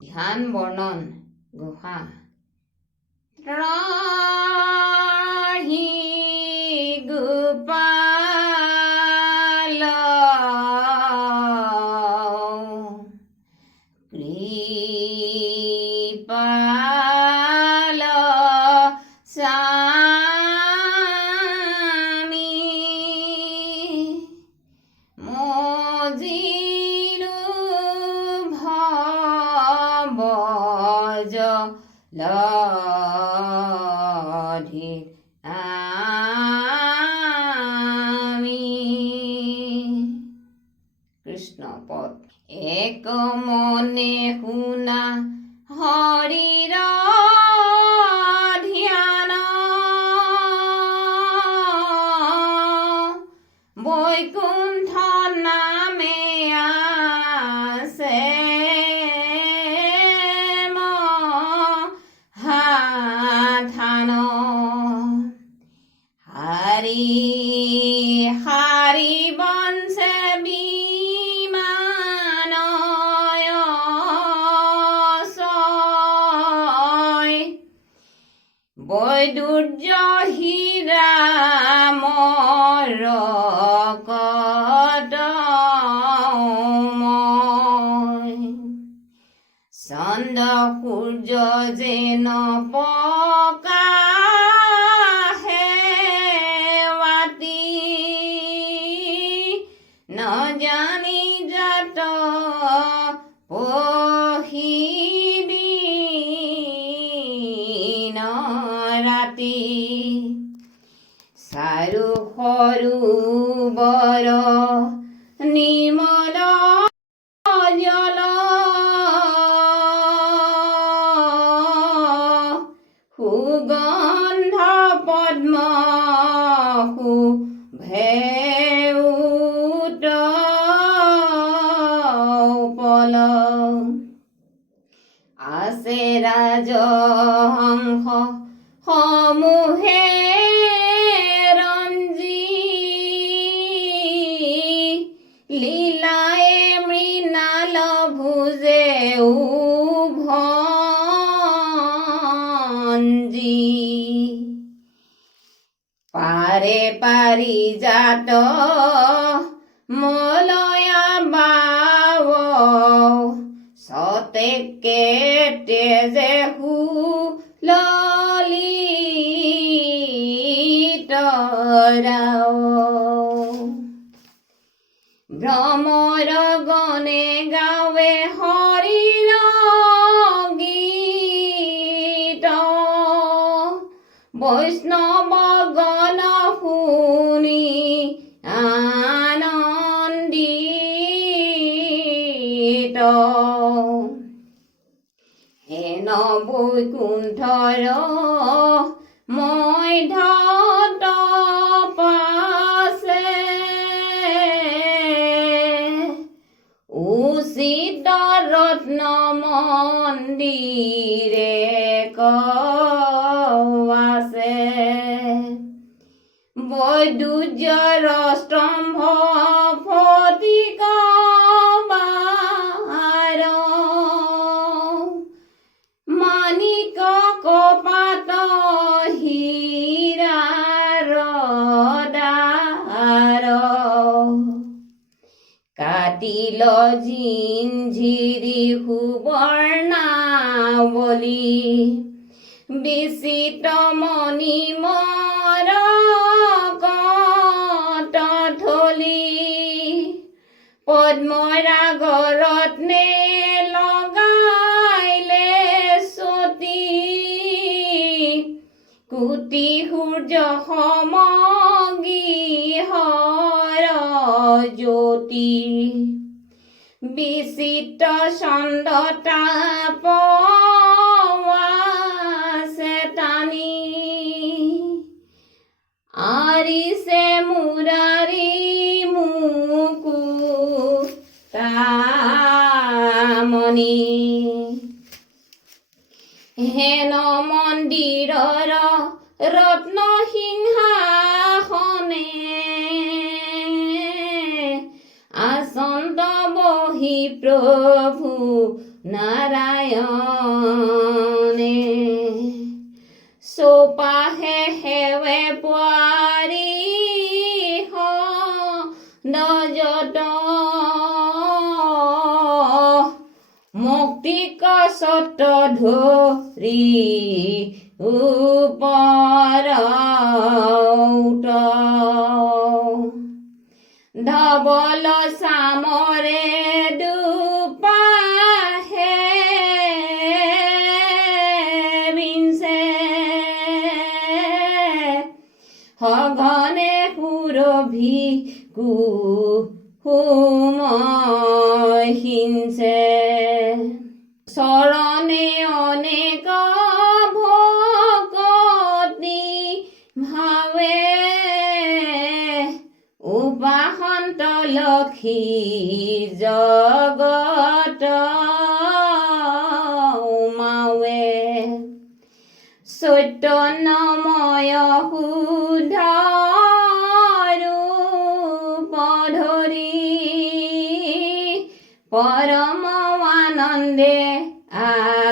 ধ্যান বৰ্ণন ঘোষা ত্ৰাহি গোপাল কৃপাল স্বামী মজিৰো ভৱ জলধি আমি কৃষ্ণ পদ এক মনে শুনা হৰিৰ ধ্যান বৈকুণ্ঠ নামে আছে মহাধান হাৰি হাৰি বংশে বিমানয় বৈদুৰ্য হীৰা মৰ কদময় চন্দ্ৰ সূৰ্য যেন প্ৰকাশে বাতি নজানি জাত পহিদিন ৰাতি চাৰু সৰু বৰ নিৰ্মল জল সুগন্ধ পদ্ম সুভেউত পল আছে ৰাজহংস সমূহে ৰঞ্জি লীলায়ে মৃণাল ভুজে উভঞ্জি পাৰে পাৰিজাত মলয়া বাৱ সতেকে তেজে ললিত ভ্ৰমৰ গণে গাৱে হৰিৰ গীত বৈষ্ণৱ গণ শুনি আনন্দিত হেন বৈকুণ্ঠৰ মধ্যত পাছে উচিত ৰত্ন মন্দিৰে আছে বৈদুৰ্যৰ স্তম্ভ ফটিক বাৰ মাণিক কপাট হীৰাৰ দ্বাৰ কাটিল জিঞ্জিৰি সুবৰ্ণাৱলী বিচিত্ৰ মণিমৰ কটথলী পদ্মৰাগ ৰত্নে লগাইলে চতি কোটি সূৰ্য সমগৃহৰ জ্যোতি বিচিত্ৰ চন্দ্ৰতা পৱাছে টানি আৰিছে মুৰাৰী মুকুতামণি হেন মন্দিৰৰ ৰত্ন সিংহাসনে আসন্ত বহি প্ৰভু নাৰায়ণে চৌপাশে সেৱে পোৱাৰী নজত মুক্তি কচত ধৰি ওপৰত ধবল চামৰে দুপাহে বিঞ্চে সঘনে সুৰভি কুসুমহিঞ্চে চৰণে অনেক ভকতি ভাৱে উপাসন্ত লক্ষী জগত উমাৱে চৈতন্যময় শুদ্ধ ৰূপ ধৰি পৰম আনন্দে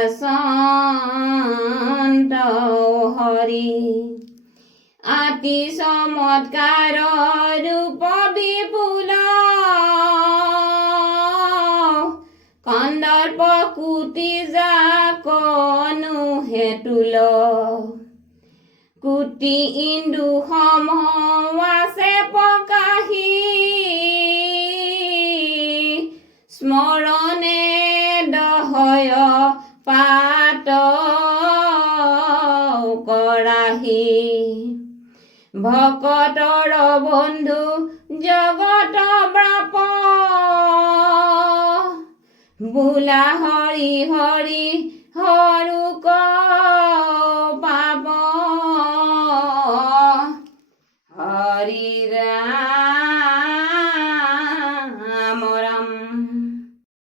আচন্ত হৰি আতি চমৎকাৰ ৰূপ বিপুল কন্দৰ্প কোটি জাকনো হেতুল কোটি ইন্দু সম আছে প্ৰকাশী স্মৰণে দহয় পাত কৰাহী ভকতৰ বন্ধু জগত ব্ৰাপ বোলা হৰি হৰি হৰুক পাব হৰি